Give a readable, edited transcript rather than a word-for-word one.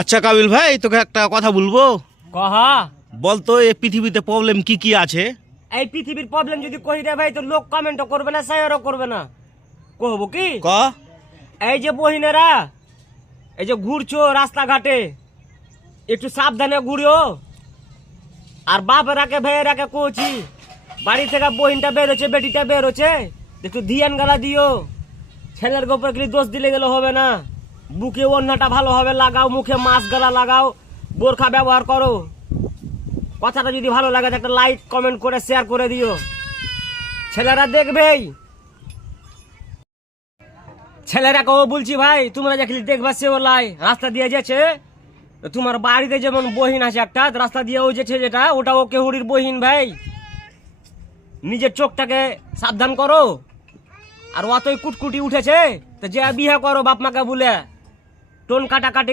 আচ্ছা কাবিল ভাই, তোকে একটা কথা বলবো। কহা। বলতো এই পৃথিবীতে প্রবলেম কি কি আছে? এই পৃথিবীর প্রবলেম যদি কই রে ভাই, তো লোক কমেন্টও করবে না, শেয়ারও করবে না। কহবো কি? ক। এই যে বহিনেরা, এই যে ঘুরছো রাস্তাঘাটে, একটু সাবধানে ঘুরিও। আর বাপেরাকে ভাইয়েরাকে কইছি, বাড়ি থেকে বহিনটা বেরোচ্ছে, বেটিটা বেরোচ্ছে, একটু ধিয়ান গালা দিও। ছেলের গোপরে গেলে দোষ দিলে গেলে হবে না। বুকে ওড়নাটা ভালোভাবে লাগাও, মুখে মাস্ক গালা লাগাও, বোরখা ব্যবহার করো। কথাটা যদি ভালো লাগে তো একটা লাইক কমেন্ট করে শেয়ার করে দিও, ছেলেরা দেখবেই। ছেলেরাকেও বলছি ভাই, তোমরা দেখলি দেখবা সে লাই রাস্তা দিয়ে যাচ্ছে, তো তোমার বাড়িতে যেমন বহিন আছে একটা, রাস্তা দিয়ে ওই যেছে যেটা, ওটা ও কেহুরির বহিন ভাই। নিজের চোখটাকে সাবধান করো। আর অতই কুটকুটি উঠেছে, তো যে বিয়ে করো বাপ মাকে বলে টোন কাটাকাটি